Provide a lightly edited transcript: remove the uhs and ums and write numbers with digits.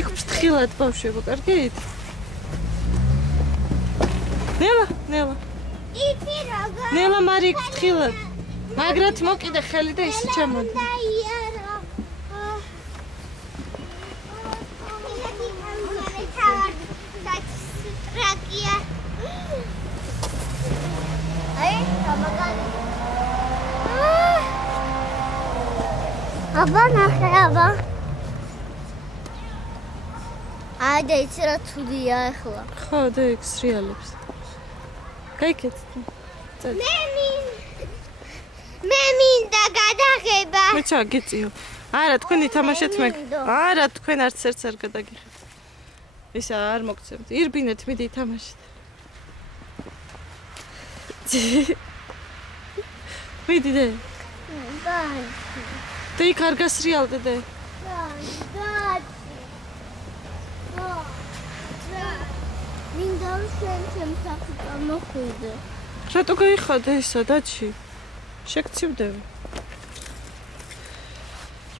იქ ფრთხილად ბავშვებო, კარგით? ნელა. იცი როგორ? ნელა მარი იქ ფრთხილად. მაგრად მოკიდე ხელი და ისე ჩამოდი. აბა ნახე აბა. და იცი რა თუდია ახლა. ხო, და იქ სრიალებს. გაიქეთ. მე მინდა გადაღება. მეც აგეწიო. არა, თქვენი თამაშეთ მე. არა, თქვენ არც ერთს არ გადაგიხეთ. ისა არ მოგცემთ. ირბინეთ, მიდი თამაშეთ. მიდი დე. და იქ არ გასრიალდე დე. მინდა შენ შემსახურდა მოხვიდე. რატო გაიხადე ისა დაჩი? შეგცივდები.